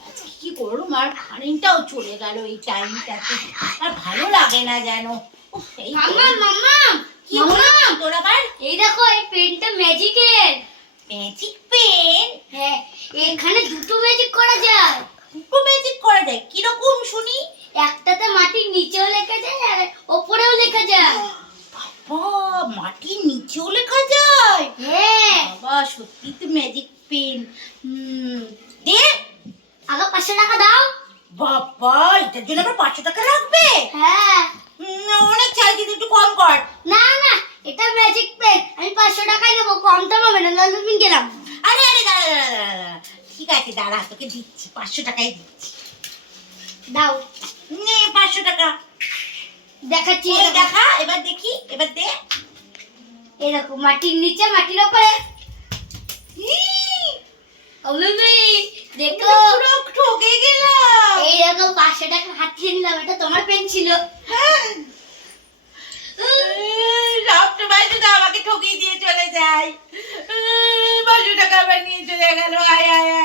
আজকে কি করুম? আর কারেন্টটাও চলে গেল এই টাইমটাতে আর ভালো লাগে না যেন। এই মাম্মা মাম্মা কি হলো? তোর আবার? এই দেখো এই পেনটা ম্যাজিকের ম্যাজিক পেন হ্যাঁ এখানে দুটো ম্যাজিক করা যায়। দুটো ম্যাজিক করা যায়? কীরকম শুনি? একটাতে মাটির নিচেও লেখা যায় আর ওপরেও লেখা যায়। বাবা মাটির নিচেও লেখা যায়? হ্যাঁ। বাবা সত্যি তো ম্যাজিক পেন পাঁচশো টাকা দাও। বাবা এটার জন্য আবার পাঁচশো টাকা লাগবে? হ্যাঁ। অনেক চাইছি তুই একটু কম কর। না না এটা ম্যাজিক পেন আমি পাঁচশো টাকাই নেব কম দাম হবে না নাহলে তুমি গেলাম। আরে আরে দাঁড়া দাঁড়া দাঁড়া দাঁড়া। ঠিক আছে দাঁড়া তোকে দিচ্ছি পাঁচশো টাকাই দিচ্ছি। দাও। নে পাঁচশো টাকা। দেখাচ্ছি দেখা এবার দেখি এবার দে। এরকম মাটির নিচে মাটির ওপরে। অমিমি দেখো পুরো ঠকে গেলাম এইরকম পাঁচশো টাকা হাতিয়ে নিলাম, এটা তোমার পেন ছিল। আমাকে ঠকিয়ে দিয়ে চলে যায়। পাঁচশো টাকা আবার নিয়ে চলে গেল। আয় আয়।